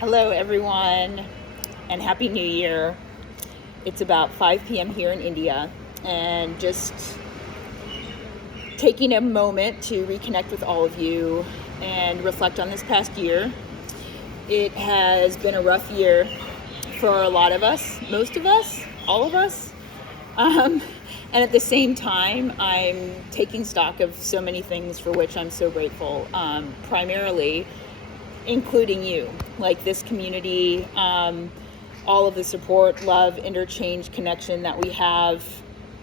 Hello everyone and Happy New Year. It's about 5 p.m. here in India and just taking a moment to reconnect with all of you and reflect on this past year. It has been a rough year for a lot of us, most of us, all of us. And at the same time, I'm taking stock of so many things for which I'm so grateful, primarily including you, like this community, all of the support, love, interchange, connection that we have.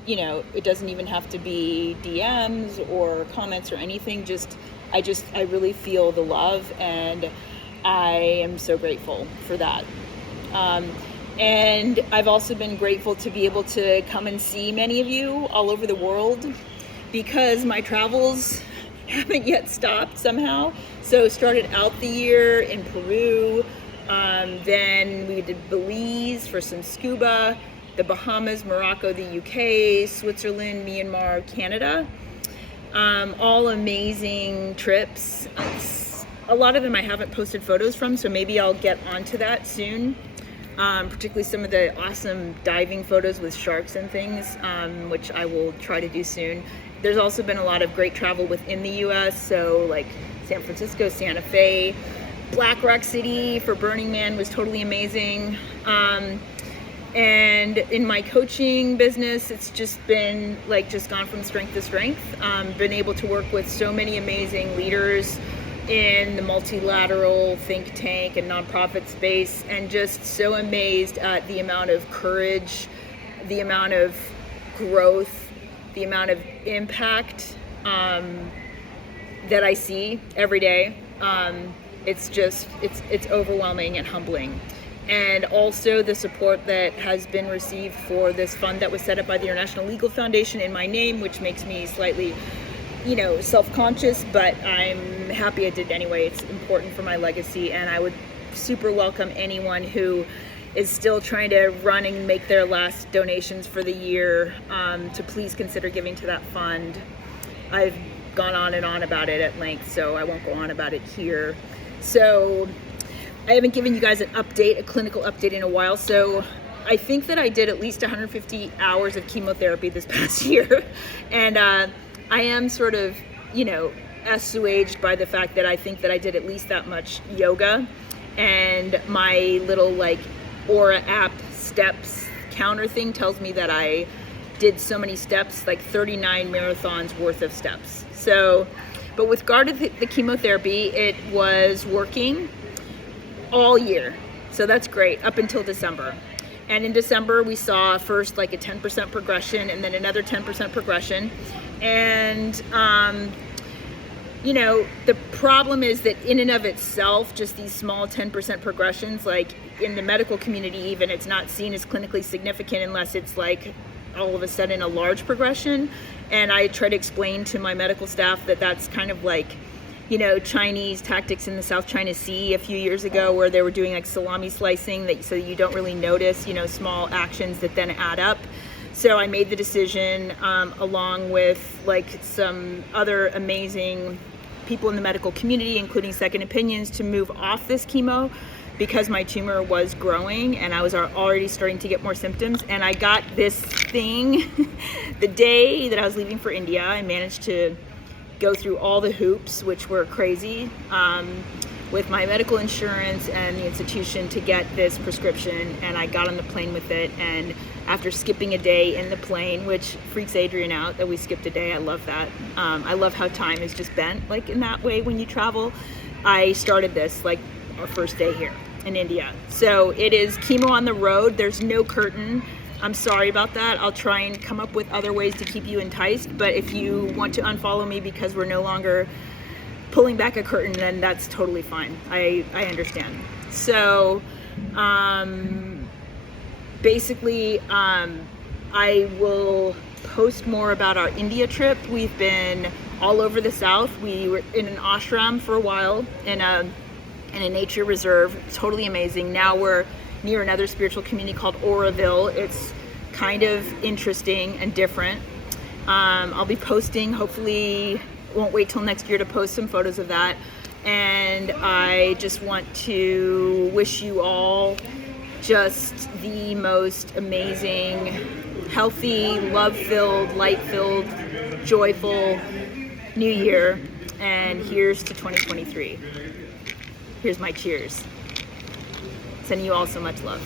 You know, it doesn't even have to be DMs or comments or anything. I really feel the love, and I am so grateful for that. And I've also been grateful to be able to come and see many of you all over the world, because my travels haven't yet stopped somehow. So started out the year in Peru, then we did Belize for some scuba, the Bahamas, Morocco, the UK, Switzerland, Myanmar, Canada. All amazing trips. A lot of them I haven't posted photos from, so maybe I'll get onto that soon. Particularly some of the awesome diving photos with sharks and things, which I will try to do soon. There's also been a lot of great travel within the US, so like San Francisco, Santa Fe, Black Rock City for Burning Man was totally amazing. And in my coaching business, it's just been just gone from strength to strength. Been able to work with so many amazing leaders in the multilateral think tank and nonprofit space, and just so amazed at the amount of courage, the amount of growth, the amount of impact that I see every day. It's overwhelming and humbling. And also the support that has been received for this fund that was set up by the International Legal Foundation in my name, which makes me slightly self-conscious, but I'm happy I did anyway. It's important for my legacy, and I would super welcome anyone who is still trying to run and make their last donations for the year to please consider giving to that fund. I've gone on and on about it at length, so I won't go on about it here. So I haven't given you guys a clinical update in a while, so I think that I did at least 150 hours of chemotherapy this past year, and I am sort of, assuaged by the fact that I think that I did at least that much yoga, and my little Aura app steps counter thing tells me that I did so many steps, 39 marathons worth of steps. So, but with regard to the chemotherapy, it was working all year. So that's great up until December. And in December, we saw first a 10% progression and then another 10% progression. And, the problem is that in and of itself, just these small 10% progressions, in the medical community even, it's not seen as clinically significant unless it's all of a sudden a large progression. And I try to explain to my medical staff that that's kind of Chinese tactics in the South China Sea a few years ago, where they were doing salami slicing, so you don't really notice, small actions that then add up. So I made the decision, along with some other amazing people in the medical community, including second opinions, to move off this chemo because my tumor was growing and I was already starting to get more symptoms. And I got this thing the day that I was leaving for India. I managed to go through all the hoops, which were crazy, with my medical insurance and the institution to get this prescription, and I got on the plane with it. And after skipping a day in the plane, which freaks Adrian out that we skipped a day, I love that. I love how time is just bent in that way when you travel. I started this our first day here in India. So it is chemo on the road. There's no curtain. I'm sorry about that. I'll try and come up with other ways to keep you enticed, but if you want to unfollow me because we're no longer pulling back a curtain, then that's totally fine. I understand. So basically, I will post more about our India trip. We've been all over the South. We were in an ashram for a while in a nature reserve. Totally amazing. Now we're near another spiritual community called Auraville. It's kind of interesting and different. I'll be posting, hopefully won't wait till next year to post some photos of that. And I just want to wish you all just the most amazing, healthy, love-filled, light-filled, joyful new year. And here's to 2023. Here's my cheers. Sending you all so much love.